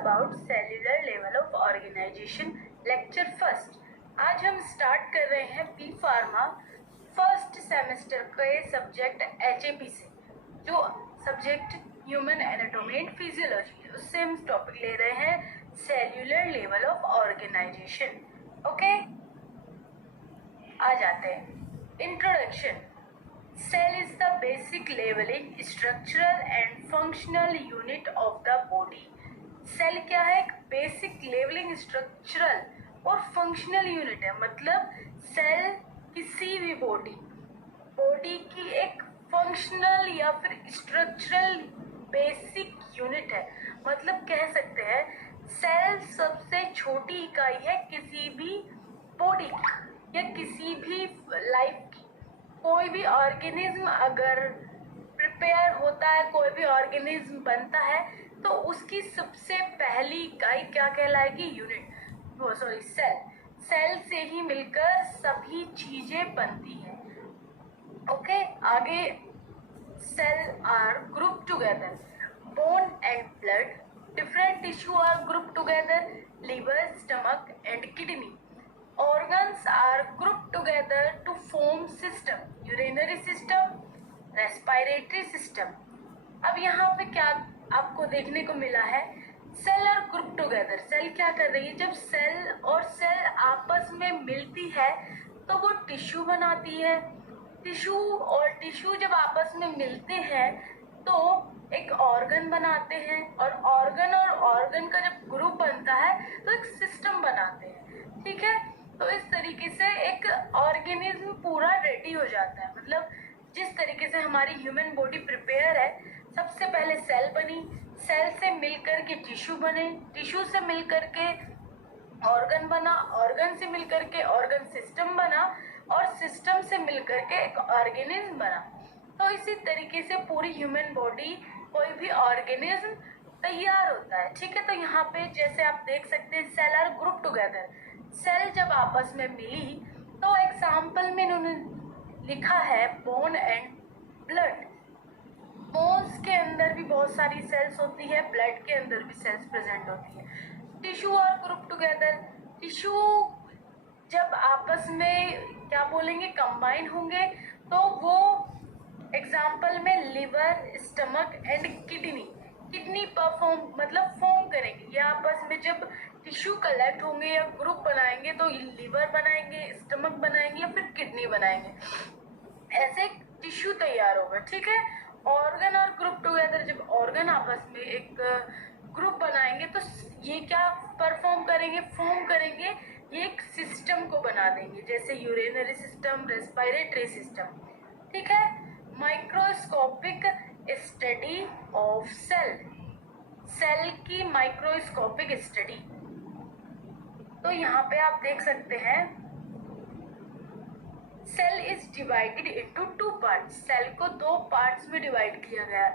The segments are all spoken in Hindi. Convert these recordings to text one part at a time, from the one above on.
about cellular level of organization lecture first. आज हम स्टार्ट कर रहे हैं बी फार्मा फर्स्ट सेमेस्टर के सब्जेक्ट HAP से, जो subject human anatomy and physiology है। उससे हम टॉपिक ले रहे हैं cellular level of organization. Okay, आ जाते हैं। Introduction. Cell is the basic leveling structural and functional unit of the body. Cell क्या है? एक बेसिक लेवलिंग स्ट्रक्चरल और फंक्शनल यूनिट है। मतलब सेल किसी भी बॉडी की एक फंक्शनल या फिर स्ट्रक्चरल बेसिक यूनिट है। मतलब कह सकते हैं सेल सबसे छोटी इकाई है किसी भी बॉडी की या किसी भी लाइफ की। कोई भी ऑर्गेनिज्म अगर प्रिपेयर होता है, कोई भी ऑर्गेनिज्म बनता है, तो उसकी सबसे पहली इकाई क्या कहलाएगी? Unit, cell. सेल से ही मिलकर सभी चीजें बनती हैं। ओके, आगे। Cell are group together, bone and blood, different tissue are group together, liver, stomach and kidney. Organs are grouped together to form system, urinary system, respiratory system. अब यहाँ पे क्या आपको देखने को मिला है? Cell are group together. Cell क्या कर रही है? जब सेल और सेल आपस में मिलती है तो वो टिश्यू बनाती है। टिश्यू और टिश्यू जब आपस में मिलते हैं तो एक ऑर्गन बनाते हैं, और ऑर्गन का जब ग्रुप बनता है तो एक सिस्टम बनाते हैं। ठीक है, तो इस तरीके से एक ऑर्गेनिज्म पूरा रेडी हो जाता है। मतलब जिस तरीके से हमारी ह्यूमन बॉडी प्रिपेयर है, सबसे पहले सेल बनी, सेल से मिलकर के टिश्यू बने, टिश्यू से मिलकर के ऑर्गन बना, ऑर्गन से मिलकर के ऑर्गन सिस्टम बना, और सिस्टम से मिलकर के एक ऑर्गेनिज्म बना। तो इसी तरीके से पूरी ह्यूमन बॉडी, कोई भी ऑर्गेनिज्म तैयार होता है। ठीक है, तो यहाँ पे जैसे आप देख सकते हैं cell are group together. Cell जब आपस में मिली तो एग्जाम्पल में इन्होंने लिखा है बोन एंड ब्लड। बोन्स के अंदर भी बहुत सारी सेल्स होती है, ब्लड के अंदर भी सेल्स प्रेजेंट होती है। Tissue are group together. Tissue जब आपस में क्या बोलेंगे, कंबाइन होंगे, तो वो एग्जाम्पल में liver, stomach and kidney form करेंगे। ये आपस में जब टिश्यू कलेक्ट होंगे या ग्रुप बनाएंगे तो लिवर बनाएंगे, स्टमक बनाएंगे या फिर किडनी बनाएंगे। ऐसे टिश्यू तैयार होगा। ठीक है, ऑर्गन और ग्रुप टुगेदर। जब ऑर्गन आपस में एक ग्रुप बनाएंगे तो ये क्या फॉर्म करेंगे, ये एक सिस्टम को बना देंगे, जैसे यूरिनरी सिस्टम, रेस्पिरेटरी सिस्टम। ठीक है, microscopic study of cell. Cell की माइक्रोस्कोपिक स्टडी। तो यहाँ पे आप देख सकते हैं cell is divided into two parts. Cell को दो पार्ट्स में डिवाइड किया गया है,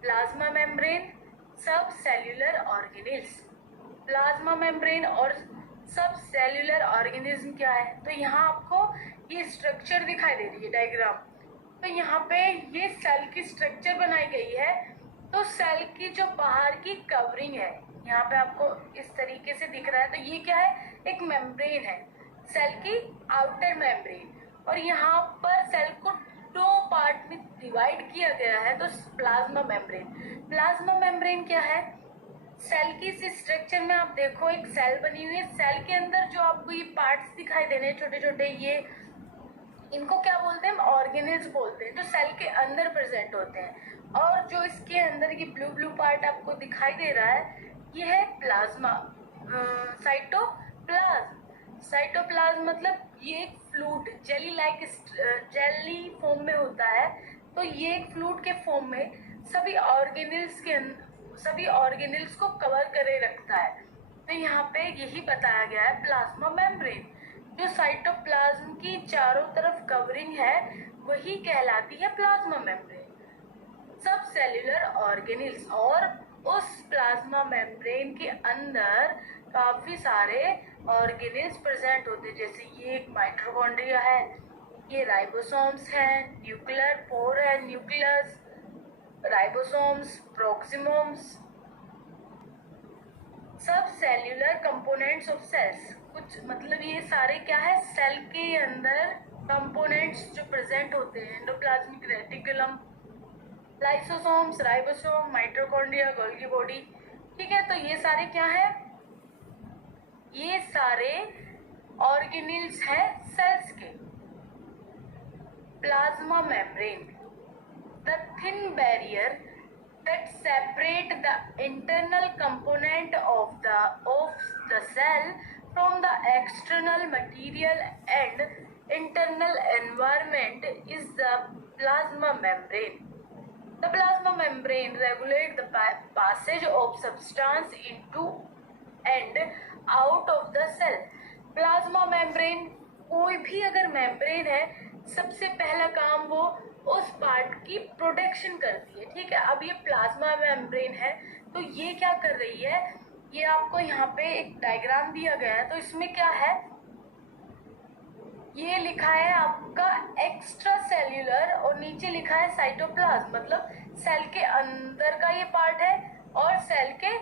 plasma membrane, sub cellular organelles. Plasma membrane और सब सेल्यूलर ऑर्गेनिज्म क्या है? तो यहाँ आपको ये स्ट्रक्चर दिखाई दे रही है, डायग्राम। तो यहाँ पे ये सेल की स्ट्रक्चर बनाई गई है। तो सेल की जो बाहर की कवरिंग है, यहाँ पे आपको इस तरीके से दिख रहा है, तो ये क्या है? एक मेम्ब्रेन है, सेल की आउटर मेम्ब्रेन। और यहाँ पर सेल को दो पार्ट में डिवाइड किया गया है, तो प्लाज्मा मेम्ब्रेन। प्लाज्मा मेम्ब्रेन क्या है? सेल की इस स्ट्रक्चर में आप देखो एक सेल बनी हुई है। सेल के अंदर जो आपको ये पार्ट्स दिखाई दे रहे हैं छोटे छोटे, ये इनको क्या बोलते हैं? ऑर्गेनेल्स बोलते हैं, जो सेल के अंदर प्रेजेंट होते हैं। और जो इसके अंदर की ब्लू पार्ट आपको दिखाई दे रहा है, ये है प्लाज्मा, साइटोप्लाज्म। मतलब ये एक फ्लूइड, जेली फॉर्म में होता है। तो ये एक फ्लूइड के फॉर्म में सभी ऑर्गेनेल्स को कवर करे रखता है। तो यहाँ पे यही बताया गया है, प्लाज्मा मेम्ब्रेन। जो साइटोप्लाज्म की चारों तरफ कवरिंग है वही कहलाती है plasma membrane. Sub cellular organelles, और उस प्लाज्मा मेम्ब्रेन के अंदर काफी सारे ऑर्गेनेल्स प्रेजेंट होते हैं, जैसे ये एक माइटोकॉन्ड्रिया है, ये राइबोसोम्स हैं, न्यूक्लियर पोर है, nucleus, ribosomes, peroxisomes, cellular components of cells, कुछ मतलब ये सारे क्या है, सेल के अंदर कंपोनेंट्स जो प्रेजेंट होते हैं, endoplasmic reticulum, lysosomes, ribosome, mitochondria, Golgi body. ठीक है, तो ये सारे क्या है, ये सारे ऑर्गेनेल्स हैं सेल्स के। Plasma membrane, the thin barrier that separate the internal component of the cell from the external material and internal environment is the plasma membrane. The plasma membrane regulates the passage of substance into and out of the cell. Plasma membrane, कोई भी अगर मेम्ब्रेन है, सबसे पहला काम वो उस पार्ट की प्रोटेक्शन करती है। ठीक है, अब ये प्लाज्मा मेम्ब्रेन है, तो ये क्या कर रही है, ये आपको यहाँ पे एक डायग्राम दिया गया है, तो इसमें क्या है, ये लिखा है आपका एक्स्ट्रा सेल्यूलर और नीचे लिखा है साइटोप्लाज्म, मतलब सेल के अंदर का ये पार्ट है और सेल के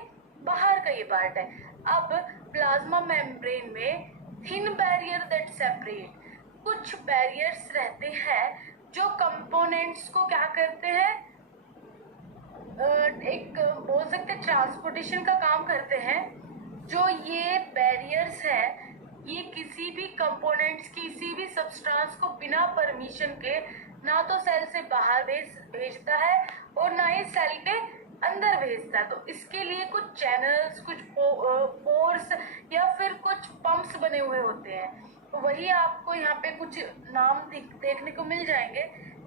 बाहर का ये पार्ट है। अब प्लाज्मा मेम्ब्रेन में थिन बैरियर दैट सेपरेट, कुछ बैरियर्स रहते हैं जो कंपोनेंट्स को क्या करते हैं, एक बोल सकते हैं ट्रांसपोर्टेशन का काम करते हैं। जो ये बैरियर्स हैं, ये किसी भी कंपोनेंट्स, किसी भी सब्सटेंस को बिना परमिशन के ना तो सेल से बाहर भेजता है और ना ही सेल के अंदर भेजता है। तो इसके लिए कुछ चैनल्स, कुछ पोर्स या फिर कुछ पंप्स बने हुए होते हैं। तो वही आपको यहाँ पे कुछ नाम देखने को मिल जाएंगे,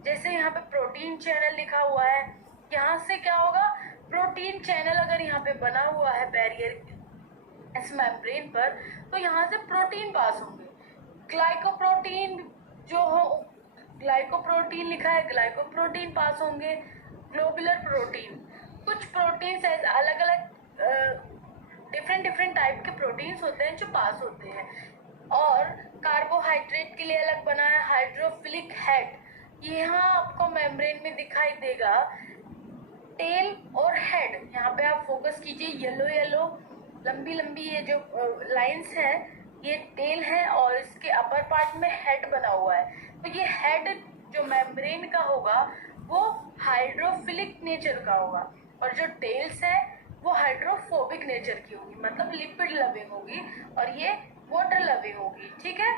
जैसे यहाँ पे प्रोटीन चैनल लिखा हुआ है। यहाँ से क्या होगा, प्रोटीन चैनल अगर यहाँ पे बना हुआ है बैरियर इस मेम्ब्रेन पर, तो यहाँ से प्रोटीन पास होंगे। ग्लाइकोप्रोटीन जो हो, ग्लाइकोप्रोटीन लिखा है, ग्लाइकोप्रोटीन पास होंगे। ग्लोबुलर प्रोटीन, कुछ प्रोटीन्स अलग अलग डिफरेंट टाइप के प्रोटीन्स होते हैं जो पास होते हैं। और कार्बोहाइड्रेट के लिए अलग बना है हाइड्रोफिलिक हेड, यहाँ आपको मेम्ब्रेन में दिखाई देगा। टेल और हेड, यहाँ पे आप फोकस कीजिए, येलो येलो लंबी लंबी ये जो लाइंस हैं, ये टेल है और इसके अपर पार्ट में हेड बना हुआ है। तो ये हेड जो मेम्ब्रेन का होगा वो हाइड्रोफिलिक नेचर का होगा, और जो टेल्स है वो हाइड्रोफोबिक नेचर की होगी, मतलब लिपिड लविंग होगी, और ये वाटर लविंग होगी। ठीक है,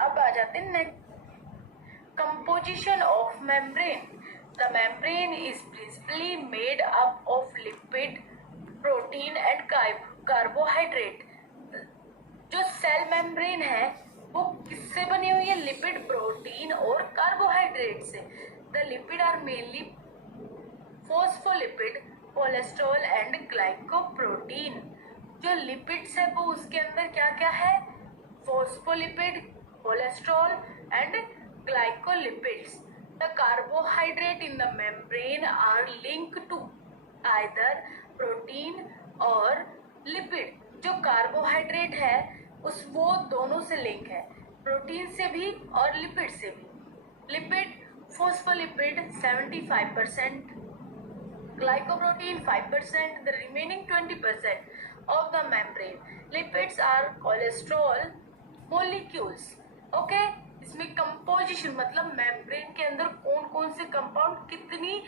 अब आ जाते हैं next, composition of membrane. The membrane is principally made up of lipid, protein and carbohydrate. जो सेल मेम्ब्रेन है वो किससे बनी हुई है, लिपिड, प्रोटीन और कार्बोहाइड्रेट से। The lipid are mainly phospholipid, cholesterol and glycoprotein. जो लिपिड्स है वो उसके अंदर क्या क्या है, phospholipid, cholesterol and glycolipids. The carbohydrate in the membrane are link to either protein और लिपिड। जो कार्बोहाइड्रेट है वो दोनों से लिंक है, प्रोटीन से भी और लिपिड से भी। Lipid, phospholipid 75%, glycoprotein 5%, the remaining 20% of the membrane. Lipids are cholesterol molecules. Okay? इसमें कंपोजिशन मतलब मेम्ब्रेन के अंदर कौन कौन से कंपाउंड कितनी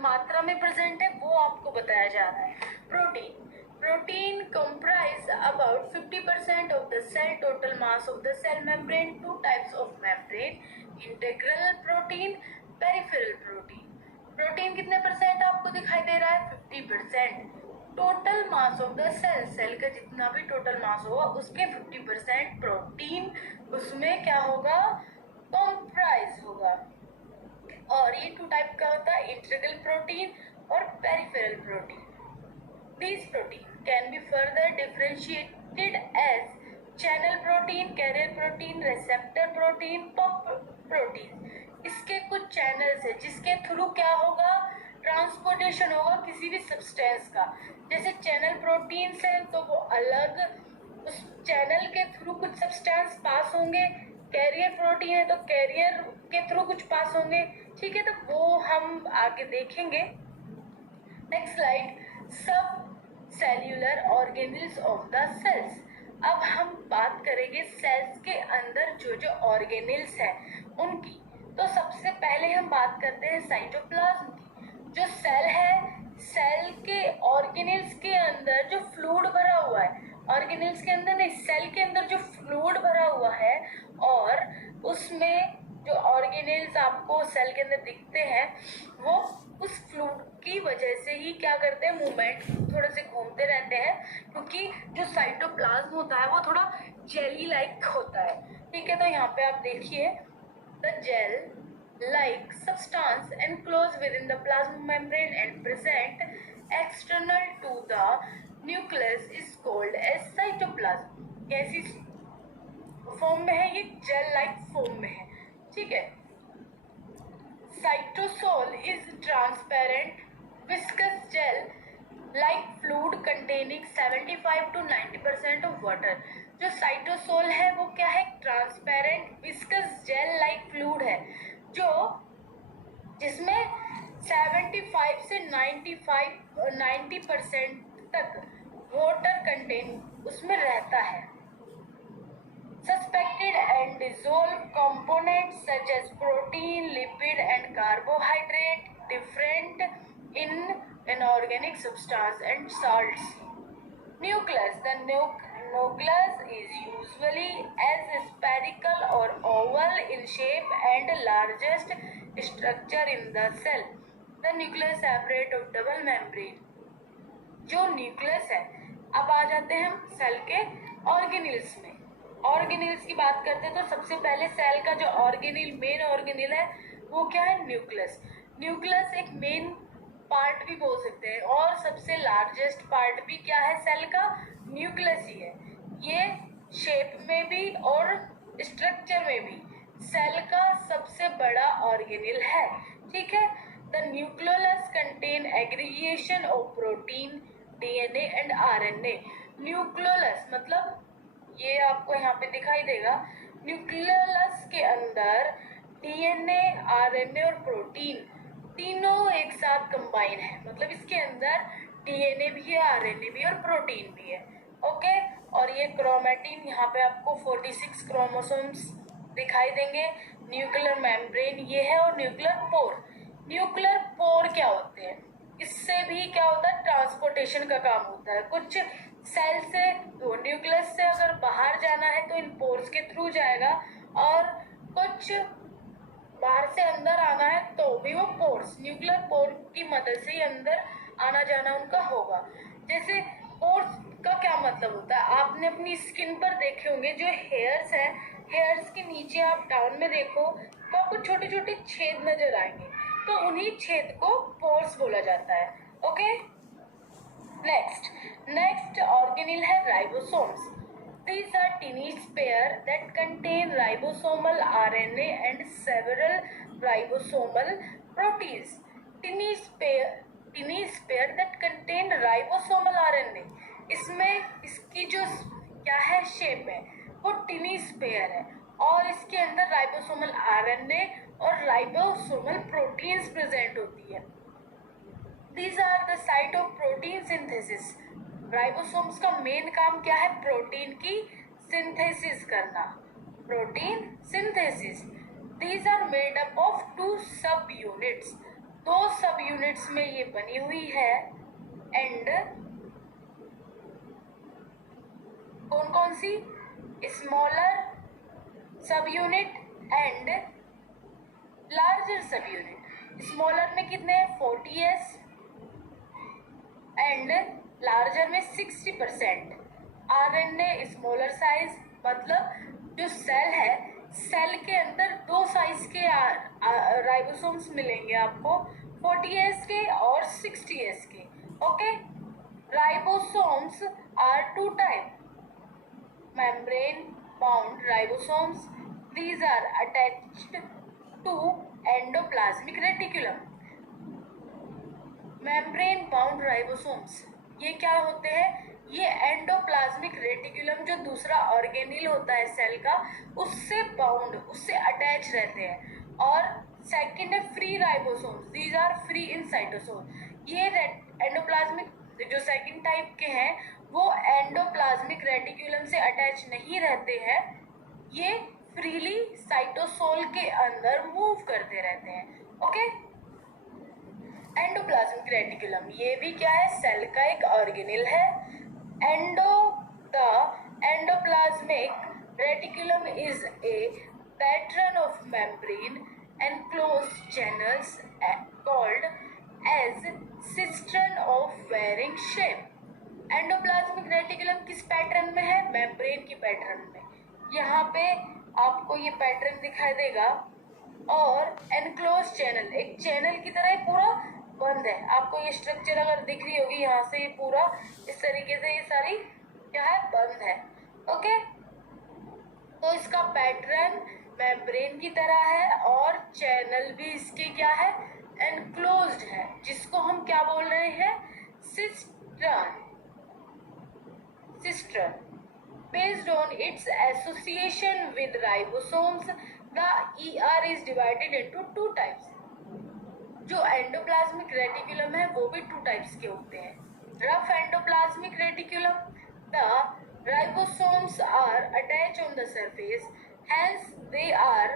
मात्रा में प्रेजेंट है वो आपको बताया जा रहा है। Protein, protein comprise about 50% of the cell total mass of the cell membrane. Two types of membrane, integral protein, peripheral protein. Protein कितने परसेंट आपको दिखाई दे रहा है, 50%। Total mass of the cell, cell का जितना भी टोटल मास होगा उसके 50% प्रोटीन उसमें क्या होगा, कॉम्प्राइज होगा। और ये टू टाइप का होता है, इंटीग्रल प्रोटीन और peripheral protein. These protein can be further differentiated as channel protein, carrier protein, receptor protein, pump protein. इसके कुछ चैनल्स है जिसके थ्रू क्या होगा, ट्रांसपोर्टेशन होगा किसी भी सब्सटेंस का। जैसे चैनल प्रोटीन है तो वो अलग उस चैनल के थ्रू कुछ सब्सटेंस पास होंगे, कैरियर प्रोटीन है तो कैरियर के थ्रू कुछ पास होंगे। ठीक है, तो वो हम आगे देखेंगे। Next slide, sub cellular organelles of the cells. अब हम बात करेंगे सेल्स के अंदर जो जो ऑर्गेनेल्स हैं उनकी। तो सबसे पहले हम बात करते हैं साइटोप्लाज्म की। जो सेल है, सेल के ऑर्गेनेल्स के अंदर जो फ्लूइड भरा हुआ है, ऑर्गेनेल्स के अंदर नहीं, सेल के अंदर जो फ्लूइड भरा हुआ है, और उसमें जो ऑर्गेनेल्स आपको सेल के अंदर दिखते हैं वो उस फ्लूइड की वजह से ही क्या करते हैं, मूवमेंट थोड़े से घूमते रहते हैं, क्योंकि जो साइटोप्लाज्म होता है वो थोड़ा जेली लाइक होता है। ठीक है, तो यहाँ पे आप देखिए, the gel like substance enclosed within the plasma membrane and present external to the nucleus is called as cytoplasm। कैसी फॉर्म में है ये? जेल लाइक फॉर्म में है। ठीक है। Cytosol is transparent viscous gel like fluid containing 75 to 90% of water. जो साइटोसोल है वो क्या है? Transparent viscous gel like fluid है, जो जिसमें 75 से 90% तक वाटर कंटेंट उसमें रहता है। Suspected and dissolved components such as protein, lipid and carbohydrate different in inorganic substance and salts. Nucleus. The nucleus is usually as spherical or oval in shape and largest structure in the cell. The nucleus separate of double membrane. जो न्यूक्लियस है, अब आ जाते हैं हम सेल के ऑर्गेनेल्स में। ऑर्गेनेल्स की बात करते हैं तो सबसे पहले सेल का जो ऑर्गेनेल, मेन ऑर्गेनेल है वो क्या है? न्यूक्लियस। न्यूक्लियस एक मेन पार्ट भी बोल सकते हैं, और सबसे लार्जेस्ट पार्ट भी क्या है सेल का? न्यूक्लियस ही है। ये शेप में भी और स्ट्रक्चर में भी सेल का सबसे बड़ा ऑर्गेनेल है। ठीक है। The nucleus contain aggregation of protein, DNA and RNA. Nucleus मतलब ये आपको यहाँ पे दिखाई देगा, न्यूक्लियस के अंदर डीएनए, आरएनए और प्रोटीन तीनों एक साथ कंबाइन है। मतलब इसके अंदर डीएनए भी है, आरएनए भी है और प्रोटीन भी है। ओके। और ये क्रोमैटिन, यहाँ पे आपको 46 क्रोमोसोम्स दिखाई देंगे। न्यूक्लियर मेम्ब्रेन ये है, और न्यूक्लियर पोर। न्यूक्लियर पोर क्या होते हैं? इससे भी क्या होता है? ट्रांसपोर्टेशन का काम होता है। कुछ सेल से, वो न्यूक्लियस से अगर बाहर जाना है तो इन पोर्स के थ्रू जाएगा, और कुछ बाहर से अंदर आना है तो भी वो पोर्स, न्यूक्लियर पोर की मदद से ही अंदर आना जाना उनका होगा। जैसे पोर्स का क्या मतलब होता है? आपने अपनी स्किन पर देखे होंगे, जो हेयर्स हैं, हेयर्स के नीचे आप डाउन में देखो तो आपको छोटे छोटे छेद नजर आएंगे, तो उन्हीं छेद को पोर्स बोला जाता है। ओके। नेक्स्ट ऑर्गेनेल है ribosomes. These are tiny sphere that contain ribosomal RNA and several ribosomal proteins. Tiny sphere that contain ribosomal RNA. इसमें इसकी जो क्या है शेप है वो टिनी स्पेयर है, और इसके अंदर राइबोसोमल आरएनए और राइबोसोमल प्रोटीन्स प्रेजेंट होती है। These are the site of protein synthesis. Ribosomes का मेन काम क्या है? प्रोटीन की सिंथेसिस करना, protein synthesis. These are made up of 2 सब यूनिट्स। 2 सब यूनिट्स में ये बनी हुई है। एंड कौन कौन सी? Smaller sub unit and larger sub unit. Smaller में कितने हैं? 40s एंड लार्जर में 60%। आरएनए स्मॉलर साइज, मतलब जो सेल है, सेल के अंदर 2 साइज के राइबोसोम्स मिलेंगे आपको, 40s के और 60s के। Okay. Ribosomes are 2 type: membrane bound ribosomes. These are attached to endoplasmic reticulum. membrane bound ribosomes ये क्या होते हैं? ये एंडोप्लाज्मिक रेटिकुलम जो दूसरा ऑर्गेनेल होता है सेल का, उससे बाउंड, उससे अटैच रहते हैं। और सेकंड है free ribosomes. These are free in cytosome. ये एंडोप्लाज्मिक जो सेकंड टाइप के हैं वो एंडोप्लाज्मिक रेटिकुलम से अटैच नहीं रहते हैं, ये फ्रीली साइटोसोल के अंदर मूव करते रहते हैं। ओके, एंडोप्लाज्मिक रेटिकुलम ये भी क्या है, सेल का एक ऑर्गेनेल है। The endoplasmic reticulum is a pattern of membrane enclosed channels called as cistern of varying shape. Endoplasmic reticulum किस पैटर्न में है, मेम्ब्रेन की पैटर्न में। यहाँ पे आपको ये पैटर्न दिखाई देगा और एनक्लोज चैनल, एक चैनल की तरह पूरा बंद है। आपको ये स्ट्रक्चर अगर दिख रही होगी, यहाँ से ये पूरा इस तरीके से ये सारी क्या है, बंद है। ओके, तो इसका पैटर्न मेम्ब्रेन की तरह है और चैनल भी इसके क्या है, एनक्लोज्ड है, जिसको हम क्या बोल रहे हैं, cistern. Based on its association with ribosomes, the ER is divided into two types. जो एंडोप्लाज्मिक रेटिकुलम है वो भी टू टाइप्स के होते हैं। Rough endoplasmic reticulum, the ribosomes are attached on the surface, hence they are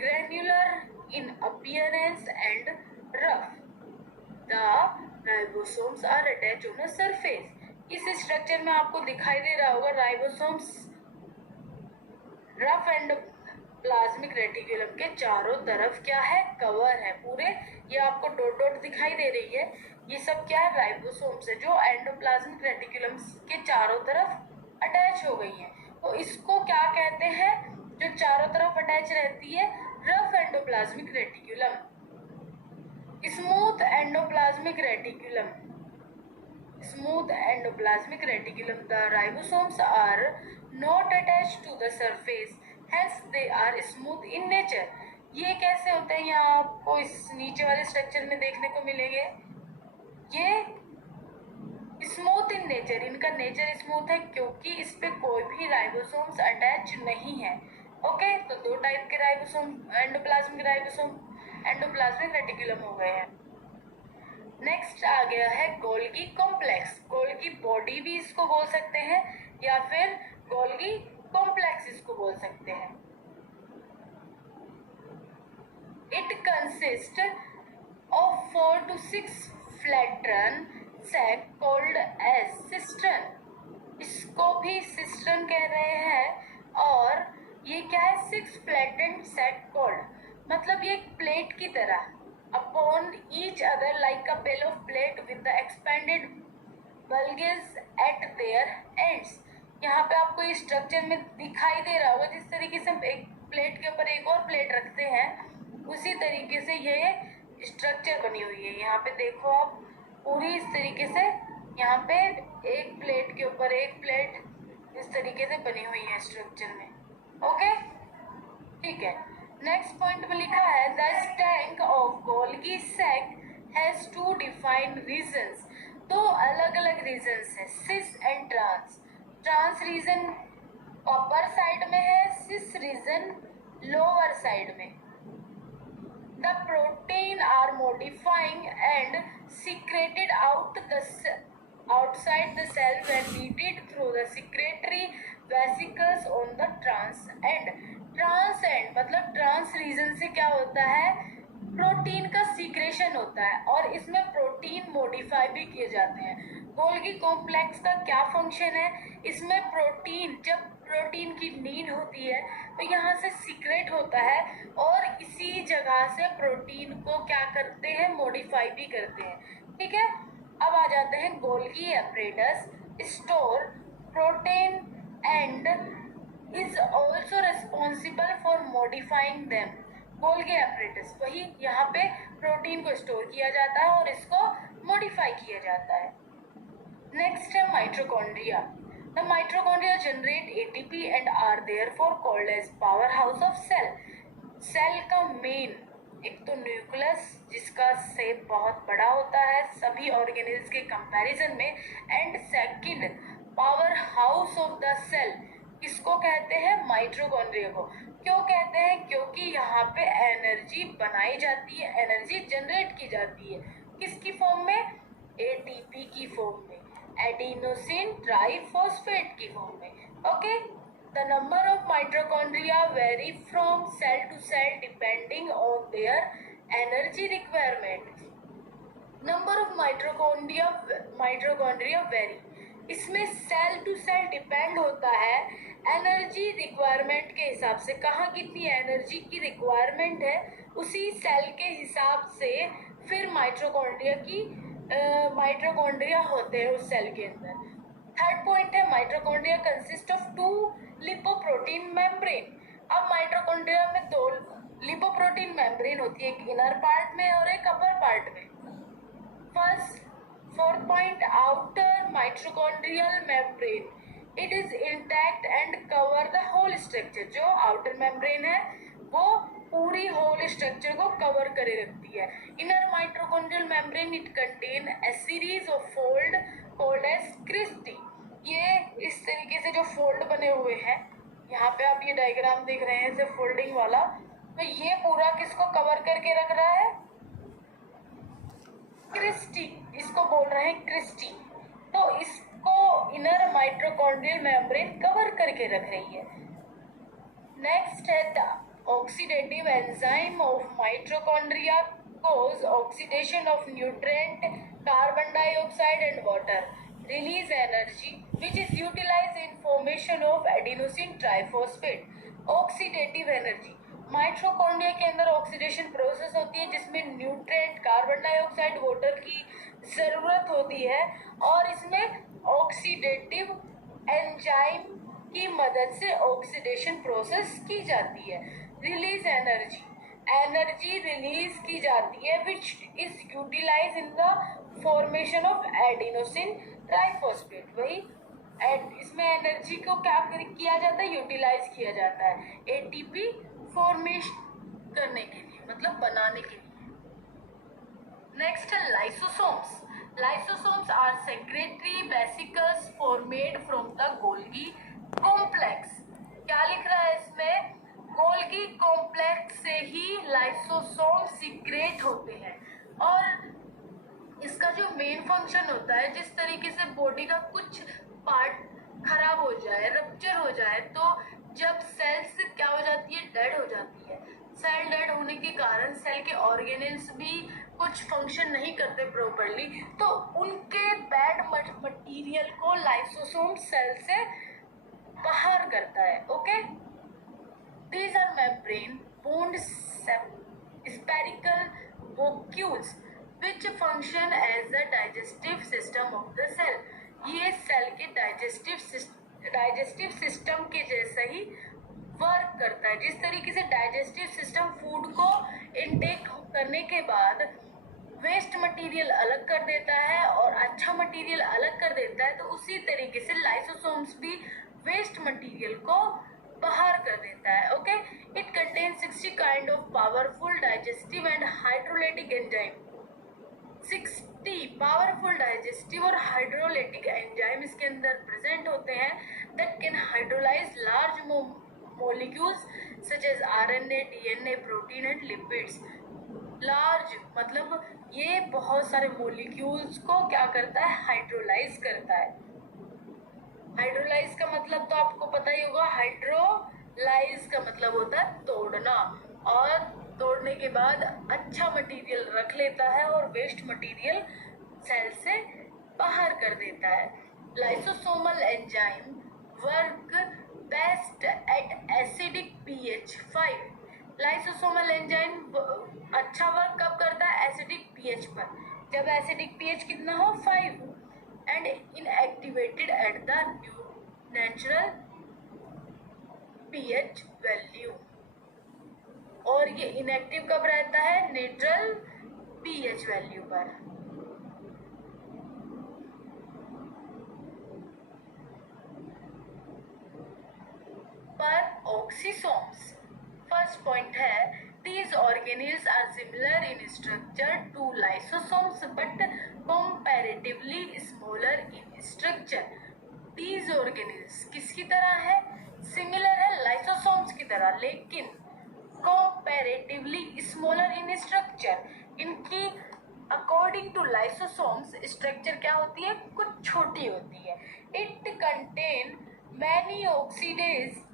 granular in appearance and rough. The ribosomes are attached on the surface. इस स्ट्रक्चर में आपको दिखाई दे रहा होगा राइबोसोम्स रफ एंडोप्लाज्मिक रेटिकुलम के चारों तरफ क्या है, कवर है पूरे। ये आपको डॉट डॉट दिखाई दे रही है, ये सब क्या है, राइबोसोम्स है जो एंडोप्लाज्मिक रेटिकुलम के चारों तरफ अटैच हो गई है। तो इसको क्या कहते हैं, जो चारों तरफ अटैच रहती है, rough endoplasmic reticulum. Smooth endoplasmic reticulum, smooth endoplasmic reticulum, the ribosomes are not attached to the surface, hence they are smooth in nature. ये कैसे होते हैं, यहाँ आपको इस नीचे वाले स्ट्रक्चर में देखने को मिलेंगे। ये स्मूथ इन नेचर, इनका नेचर स्मूथ है क्योंकि इस पे कोई भी राइबोसोम्स अटैच नहीं है। ओके, तो दो टाइप के ribosome, endoplasmic ribosome, endoplasmic reticulum हो गए हैं। नेक्स्ट आ गया है गोल्गी कॉम्प्लेक्स। गोल्गी बॉडी भी इसको बोल सकते हैं या फिर गोल्गी कॉम्प्लेक्स इसको बोल सकते हैं। It consist of 4 to 6 flatten sac called as cistern. इसको भी सिस्टर्न कह रहे हैं। और ये क्या है, 6 फ्लैटन सैक कॉल्ड, मतलब ये एक प्लेट की तरह upon each other like a bell of plate with the expanded bulges at their ends. यहाँ पे आपको इस स्ट्रक्चर में दिखाई दे रहा होगा, जिस तरीके से हम एक प्लेट के ऊपर एक और प्लेट रखते हैं, उसी तरीके से ये स्ट्रक्चर बनी हुई है। यहाँ पे देखो आप, पूरी इस तरीके से यहाँ पे एक प्लेट के ऊपर एक प्लेट इस तरीके से बनी हुई है स्ट्रक्चर में। ओके, ठीक है। नेक्स्ट पॉइंट में लिखा है the stack of Golgi sac has two defined regions. दो अलग अलग रीजन्स है, cis and trans. Trans region upper side में है, सिस रीजन लोअर साइड में। The protein are modifying and secreted outside the cell when needed through the secretory vesicles on the trans end. Trans end मतलब ट्रांस रीजन से क्या होता है, प्रोटीन का सीक्रेशन होता है और इसमें प्रोटीन मॉडिफाई भी किए जाते हैं। गोल्गी कॉम्प्लेक्स का क्या फंक्शन है, इसमें प्रोटीन, जब प्रोटीन की नीड होती है तो यहाँ से सीक्रेट होता है और इसी जगह से प्रोटीन को क्या करते हैं, मॉडिफाई भी करते हैं। ठीक है, अब आ जाते हैं Golgi apparatus store protein and is also responsible for modifying them. Golgi apparatus वही, यहाँ पे प्रोटीन को स्टोर किया जाता है और इसको मॉडिफाई किया जाता है। नेक्स्ट है mitochondria. The mitochondria generate ATP and are therefore called as power house of cell. Cell का मेन, एक तो न्यूक्लियस जिसका शेप बहुत बड़ा होता है सभी ऑर्गेनेल्स के कंपैरिजन में, and second power house of the cell, इसको कहते हैं माइटोकॉन्ड्रिया को। क्यों कहते हैं, क्योंकि यहाँ पे एनर्जी बनाई जाती है, एनर्जी जनरेट की जाती है। किसकी फॉर्म में, एटीपी की फॉर्म में। एडिनोसिन ट्राइफॉस्फेट की फॉर्म में। Okay, the number of mitochondria vary from cell to cell depending on their energy requirement. Number of mitochondria vary, इसमें सेल टू सेल डिपेंड होता है एनर्जी रिक्वायरमेंट के हिसाब से। कहाँ कितनी एनर्जी की रिक्वायरमेंट है उसी सेल के हिसाब से फिर माइटोकॉन्ड्रिया होते हैं उस सेल के अंदर। थर्ड पॉइंट है mitochondria consist of two lipoprotein membrane. अब माइटोकॉन्ड्रिया में दो लिपोप्रोटीन मेम्ब्रेन होती है, एक इनर पार्ट में और एक अपर पार्ट में। First, fourth point, outer mitochondrial membrane, it is intact and cover the whole structure। जो outer membrane है वो पूरी whole structure को cover करे रखती है। inner mitochondrial membrane it contain a series of fold called as cristae। ये इस तरीके से जो fold बने हुए हैं, यहाँ पे आप ये डायग्राम देख रहे हैं ऐसे फोल्डिंग वाला, तो ये पूरा किसको कवर करके रख रहा है? क्रिस्टी, इसको बोल रहे हैं क्रिस्टी। तो इसको इनर माइटोकॉन्ड्रियल मेम्ब्रेन कवर करके रख रही है। नेक्स्ट है the oxidative enzyme of mitochondria cause oxidation of nutrient, carbon dioxide and water, release energy which is utilized in formation of adenosine triphosphate। Oxidative energy, mitochondria के अंदर ऑक्सीडेशन प्रोसेस होती है जिसमें न्यूट्रिएंट, कार्बन डाइऑक्साइड, वाटर की जरूरत होती है और इसमें ऑक्सीडेटिव एंजाइम की मदद से ऑक्सीडेशन प्रोसेस की जाती है। रिलीज एनर्जी, एनर्जी रिलीज की जाती है which is utilise in the formation of adenosine triphosphate. वही इसमें एनर्जी को क्या किया जाता है? यूटिलाइज किया जाता है एटीपी फॉर्मेशन करने के लिए, मतलब बनाने के लिए। नेक्स्ट है lysosomes. Lysosomes are secretory vesicles formed from the Golgi complex. क्या लिख रहा है इसमें? गोल्गी कॉम्प्लेक्स से ही लाइसोसोम सीक्रेट होते हैं। और इसका जो मेन फंक्शन होता है, जिस तरीके से बॉडी का कुछ पार्ट खराब हो जाए, रप्चर हो जाए, तो जब सेल्स क्या हो जाती है? डेड हो जाती है। सेल डेड होने के कारण सेल के ऑर्गेनेल्स भी कुछ फंक्शन नहीं करते प्रॉपरली, तो उनके बैड मटेरियल को लाइसोसोम सेल से बाहर करता है। Okay, these are membrane bound spherical vacuoles which function as the digestive system of the cell। ये सेल के डाइजेस्टिव सिस्टम के जैसा ही वर्क करता है। जिस तरीके से डाइजेस्टिव सिस्टम फूड को इनटेक करने के बाद वेस्ट मटेरियल अलग कर देता है और अच्छा मटेरियल अलग कर देता है, तो उसी तरीके से लाइसोसोम्स भी वेस्ट मटेरियल को बाहर कर देता है। Okay, it contain 60 kind of powerful digestive and hydrolytic enzyme. 60 powerful digestive और हाइड्रोलाइटिक एंजाइम इसके अंदर प्रेजेंट होते हैं that can hydrolyse large molecules such as RNA, DNA, protein and lipids. Large मतलब ये बहुत सारे मोलिक्यूल्स को क्या करता है? हाइड्रोलाइज करता है। हाइड्रोलाइज का मतलब तो आपको पता ही होगा, हाइड्रोलाइज का मतलब होता है तोड़ना, और तोड़ने के बाद अच्छा मटेरियल रख लेता है और वेस्ट मटेरियल सेल से बाहर कर देता है। Lysosomal enzyme work best at acidic pH 5। Lysosomal enzyme अच्छा वर्क कब करता है? एसिडिक pH पर। जब एसिडिक pH कितना हो? 5, and inactivated at the natural pH value. और ये इनएक्टिव कब रहता है? नेचुरल pH वैल्यू पर। ऑक्सीसोम्स, फर्स्ट पॉइंट है these organelles are similar in structure to lysosomes but comparatively smaller in structure। these organelles किसकी तरह है? सिमिलर है लाइसोसोम्स की तरह, लेकिन comparatively smaller in structure, इनकी अकॉर्डिंग टू लाइसोसोम्स स्ट्रक्चर क्या होती है, कुछ छोटी होती है। It contain many oxidase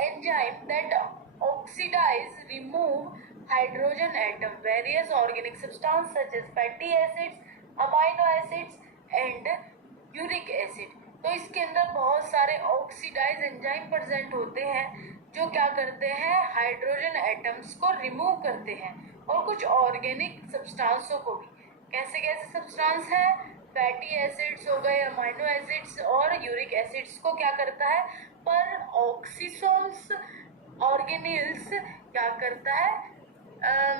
enzyme that oxidize, remove hydrogen atom, various organic substances such as fatty acids, amino acids and uric acid। तो इसके अंदर बहुत सारे ऑक्सीडाइज एंजाइम प्रेजेंट होते हैं जो क्या करते हैं, हाइड्रोजन एटम्स को रिमूव करते हैं, और कुछ ऑर्गेनिक सब्सटेंसों को भी। कैसे कैसे सब्सटेंस है, फैटी एसिड्स हो गए, अमाइनो एसिड्स और यूरिक एसिड्स को क्या करता है, पर ऑक्सीसोम्स ऑर्गेनिल्स क्या करता है,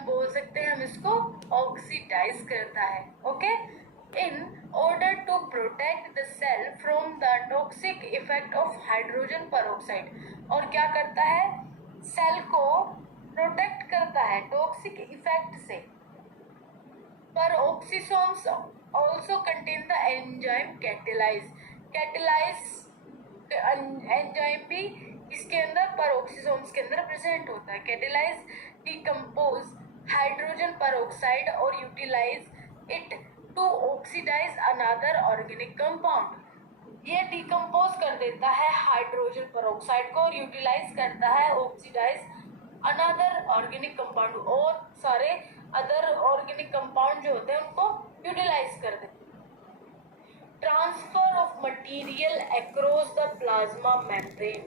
बोल सकते हैं हम इसको, ऑक्सीडाइज करता है। Okay, in order to protect the cell from the toxic effect of hydrogen peroxide, और क्या करता है, सेल को प्रोटेक्ट करता है टॉक्सिक इफेक्ट से। Peroxisomes also contain the enzyme catalyze। catalyze enzyme भी इसके अंदर peroxisomes के अंदर प्रेजेंट होता है। catalyze decompose हाइड्रोजन peroxide और utilize it to oxidize another organic compound। ये डिकम्पोज कर देता है हाइड्रोजन peroxide को और यूटिलाइज करता है ऑक्सीडाइज अनदर ऑर्गेनिक कंपाउंड, और सारे अदर ऑर्गेनिक कंपाउंड जो होते हैं उनको यूटिलाइज कर देते हैं। Transfer of material across the plasma membrane.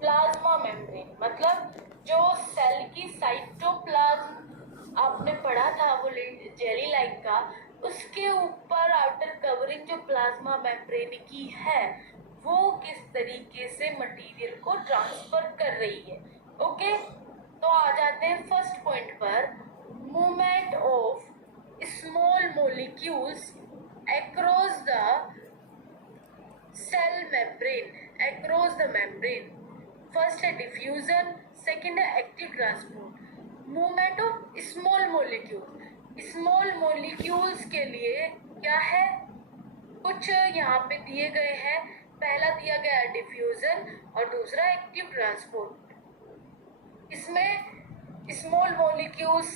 Plasma membrane मतलब जो सेल की साइटोप्लाज्म आपने पढ़ा था वो जेली लाइक का, उसके ऊपर आउटर कवरिंग जो प्लाज्मा मेम्ब्रेन की है वो किस तरीके से मटेरियल को ट्रांसफर कर रही है। ओके, तो आ जाते हैं फर्स्ट पॉइंट पर, movement of small molecules across the cell membrane, across the membrane। First है डिफ्यूजन, सेकंड है active transport. Movement of small molecule, small molecules के लिए क्या है, कुछ यहाँ पे दिए गए हैं। पहला दिया गया है डिफ्यूजन और दूसरा एक्टिव ट्रांसपोर्ट। इसमें स्मॉल मॉलिक्यूल्स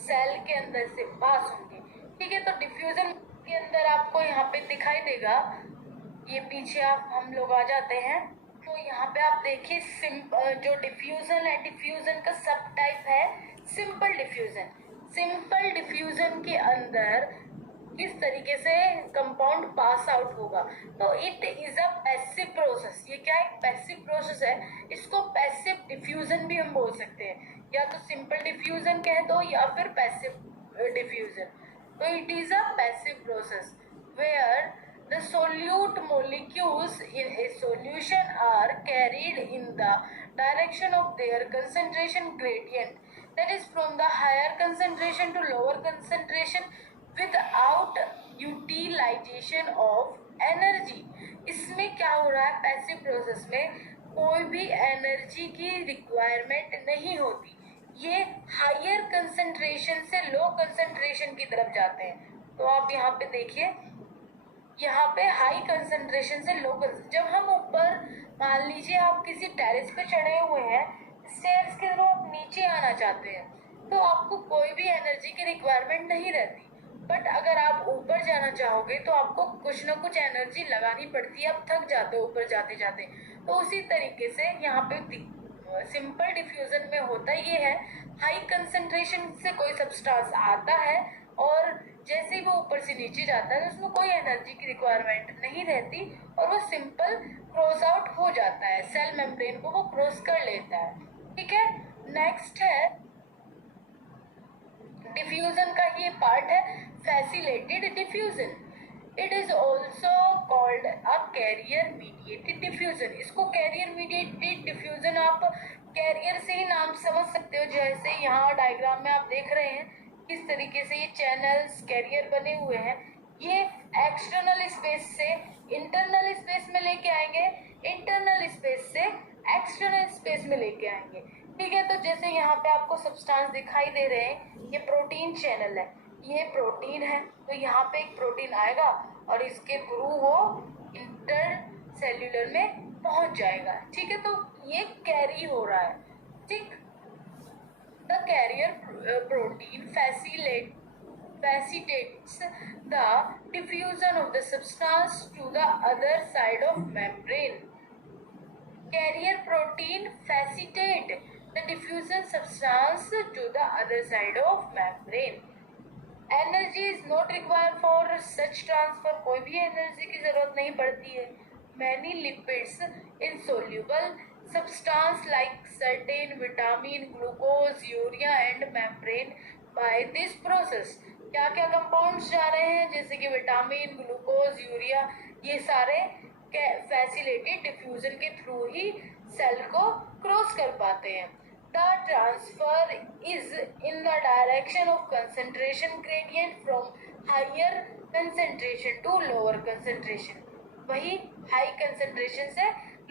सेल के अंदर से पास होंगे। ठीक है, तो डिफ्यूजन के अंदर आपको यहाँ पे दिखाई देगा, ये पीछे हम लोग आ जाते हैं, तो यहाँ पे आप देखिए जो डिफ्यूजन है, डिफ्यूजन का सब टाइप है सिंपल डिफ्यूजन। सिंपल डिफ्यूजन के अंदर किस तरीके से कंपाउंड पास आउट होगा, तो it is a passive process. ये क्या है, पैसिव प्रोसेस है। इसको पैसिव डिफ्यूजन भी हम बोल सकते हैं, या तो सिंपल डिफ्यूजन कह दो या फिर पैसिव डिफ्यूजन। तो it is a passive process where the solute molecules in a solution are carried in the direction of their concentration gradient, that is from the higher concentration to lower concentration without utilization of energy। इसमें क्या हो रहा है, पैसिव प्रोसेस में कोई भी एनर्जी की रिक्वायरमेंट नहीं होती, ये हायर कंसंट्रेशन से लो कंसंट्रेशन की तरफ जाते हैं। तो आप यहाँ पे देखिए, यहाँ पे हाई कंसंट्रेशन से लो जब हम ऊपर, मान लीजिए आप किसी टेरेस पे चढ़े हुए हैं, स्टेयर्स के थ्रू आप नीचे आना चाहते हैं, तो आपको कोई भी एनर्जी की रिक्वायरमेंट नहीं रहती। बट अगर आप ऊपर जाना चाहोगे तो आपको कुछ ना कुछ एनर्जी लगानी पड़ती है, आप थक जाते हो ऊपर जाते जाते। तो उसी तरीके से यहाँ पे सिंपल डिफ्यूजन में होता ये है, हाई कंसंट्रेशन से कोई सब्सटेंस आता है और जैसे ही वो ऊपर से नीचे जाता है उसमें कोई एनर्जी की रिक्वायरमेंट नहीं रहती और वो सिंपल क्रॉस आउट हो जाता है, सेल मेम्ब्रेन को वो क्रॉस कर लेता है। ठीक है, नेक्स्ट है डिफ्यूजन का ये पार्ट है facilitated diffusion. It is also called a carrier mediated diffusion. इसको कैरियर मीडिएटेड डिफ्यूजन आप कैरियर से ही नाम समझ सकते हो, जैसे यहाँ डायग्राम में आप देख रहे हैं किस तरीके से ये चैनल्स कैरियर बने हुए हैं। ये एक्सटर्नल स्पेस से इंटरनल स्पेस में लेके आएंगे, इंटरनल स्पेस से एक्सटर्नल स्पेस में लेके आएंगे। ठीक है, तो जैसे यहाँ पे आपको सब्सटेंस दिखाई दे रहे हैं, ये प्रोटीन चैनल है, ये प्रोटीन है, तो यहाँ पे एक प्रोटीन आएगा और इसके थ्रू वो इंटर सेल्यूलर में पहुंच जाएगा। ठीक है, तो ये कैरी हो रहा है। ठीक, the carrier protein facilitates the diffusion of the substance to the other side of membrane. Carrier protein facilitate the diffusion substance to the other side of membrane. Energy is not required for such transfer. कोई भी एनर्जी की जरूरत नहीं पड़ती है. Many lipids insoluble substance like certain vitamin, glucose, urea and membrane by this process. क्या क्या कंपाउंड्स जा रहे हैं जैसे कि विटामिन, ग्लूकोज, यूरिया, ये सारे फैसिलिटेटेड डिफ्यूजन के थ्रू ही सेल को क्रॉस कर पाते हैं. The transfer is in the direction of concentration gradient from higher concentration to lower concentration. वही हाई कंसेंट्रेशन से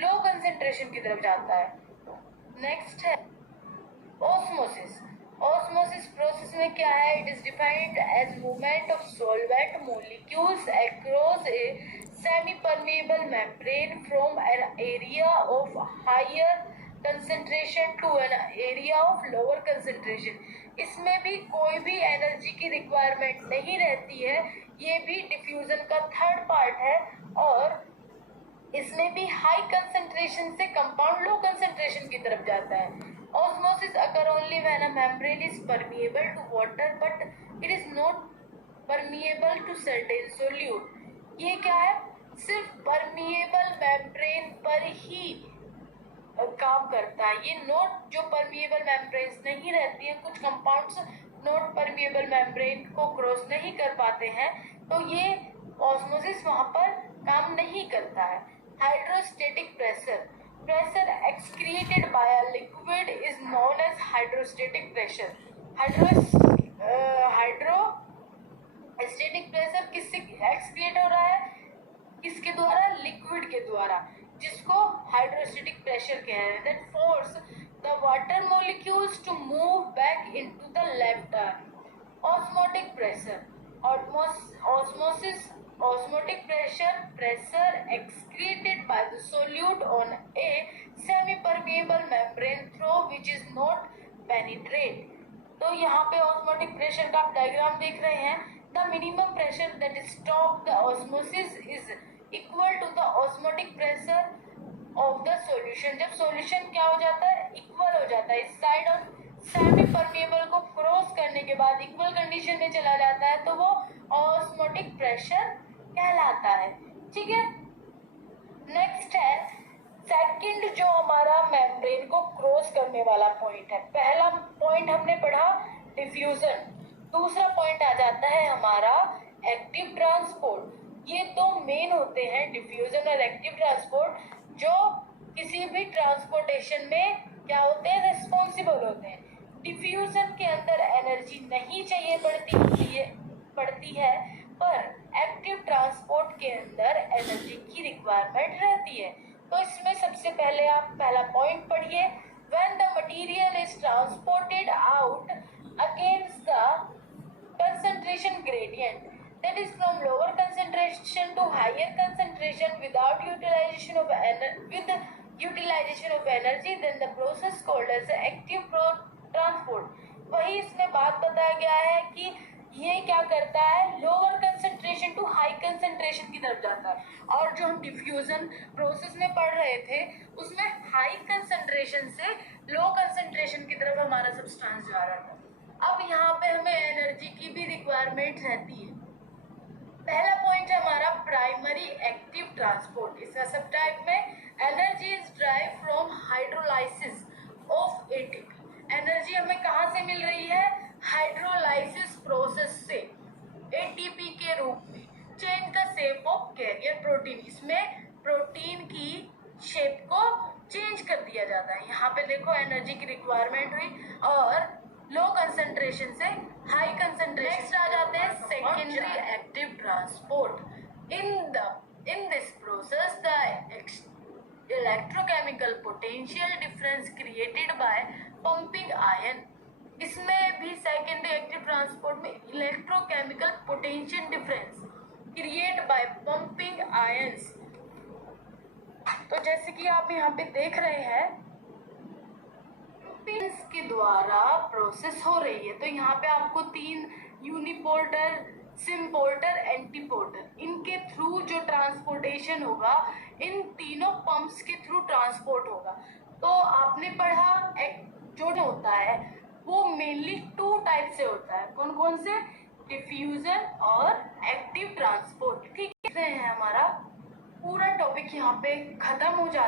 लो कंसेंट्रेशन की तरफ जाता है. नेक्स्ट है ऑस्मोसिस. ऑस्मोसिस प्रोसेस में क्या है? It is defined as movement of solvent molecules across a semipermeable membrane from an area of higher concentration to an area of lower concentration. इसमें भी कोई भी एनर्जी की रिक्वायरमेंट नहीं रहती है. ये भी डिफ्यूजन का थर्ड पार्ट है और इसमें भी हाई कंसेंट्रेशन से कंपाउंड लो कंसेंट्रेशन की तरफ जाता है. Osmosis occur only when a membrane is permeable to water but it is not permeable to certain solute. ये क्या है? सिर्फ permeable membrane पर ही काम करता है. ये नोट जो permeable membranes नहीं रहती है, कुछ कंपाउंड्स नोट permeable membrane को क्रॉस नहीं कर पाते हैं, तो ये ऑस्मोसिस वहां पर काम नहीं करता है. Hydrostatic pressure. Pressure excreted by a liquid is known as hydrostatic pressure. Hydrostatic pressure किससे एक्सक्रिएट हो रहा है? किसके द्वारा? लिक्विड के द्वारा, जिसको हाइड्रोस्टेटिक प्रेशर कह रहे हैं. That force the water molecules to move back into the left turn. Osmotic pressure. Osmotic pressure excreted by the solute on a semi-permeable membrane through which is not penetrate. तो यहाँ पे osmotic pressure का आप डायग्राम देख रहे हैं. The minimum pressure that stops the osmosis is equal to the osmotic pressure of the solution. जब solution क्या हो जाता है? इक्वल हो जाता है. इस साइड और सेमी परमेबल को क्रॉस करने के बाद इक्वल कंडीशन में चला जाता है तो वो ऑस्मोटिक प्रेशर कहलाता है. ठीक है. नेक्स्ट है सेकंड जो हमारा मेम्ब्रेन को क्रॉस करने वाला पॉइंट है. पहला पॉइंट हमने पढ़ा डिफ्यूजन. दूसरा पॉइंट आ जाता है हमारा एक्टिव ट्रांसपोर्ट. ये दो मेन होते हैं, डिफ्यूजन और एक्टिव ट्रांसपोर्ट, जो किसी भी ट्रांसपोर्टेशन में क्या होते हैं? रिस्पॉन्सिबल होते हैं. डिफ्यूजन के अंदर एनर्जी नहीं चाहिए पड़ती है पर एक्टिव ट्रांसपोर्ट के अंदर एनर्जी की रिक्वायरमेंट रहती है. तो इसमें सबसे पहले आप पहला पॉइंट पढ़िए. When the material is transported out against the concentration gradient, that is from lower concentration to higher concentration without utilization of energy, then the process called as active transport. वही इसमें बात बताया गया है कि ये क्या करता है? Lower concentration to high concentration की तरफ जाता है. और जो हम डिफ्यूजन प्रोसेस में पढ़ रहे थे उसमें हाई कंसेंट्रेशन से लो कंसेंट्रेशन की तरफ हमारा सब्सटेंस जा रहा था. अब यहाँ पे हमें एनर्जी की भी रिक्वायरमेंट रहती है. पहला पॉइंट है हमारा प्राइमरी एक्टिव ट्रांसपोर्ट. इसका सब टाइप में energy is drive from hydrolysis of ATP. Energy हमें कहाँ से मिल रही है? हाइड्रोलाइसिस प्रोसेस से एटीपी के रूप में. Change the shape of carrier protein. इसमें प्रोटीन की शेप को चेंज कर दिया जाता है. यहाँ पे देखो एनर्जी की रिक्वायरमेंट हुई और लो कंसेंट्रेशन से हाई कंसेंट्रेशन. नेक्स्ट आ जाते हैं secondary active transport. In this process the electrochemical potential difference created by pumping ion. इसमें भी सेकेंडरी एक्टिव ट्रांसपोर्ट में electrochemical potential difference create bye pumping ions. तो जैसे कि आप यहाँ पे देख रहे हैं के द्वारा प्रोसेस हो रही है. तो यहाँ पे आपको तीन यूनिपोर्टर, सिम्पोर्टर, एंटीपोर्टर, इनके थ्रू जो ट्रांसपोर्टेशन होगा, इन तीनों पंप्स के थ्रू ट्रांसपोर्ट होगा। तो आपने पढ़ा जो होता है वो मेनली 2 टाइप से होता है। कौन कौन से? डिफ्यूजन और एक्टिव ट्रांसपोर्ट। ठीक है, हमारा पूरा टॉपिक यहाँ पे खत्म हो जाता है।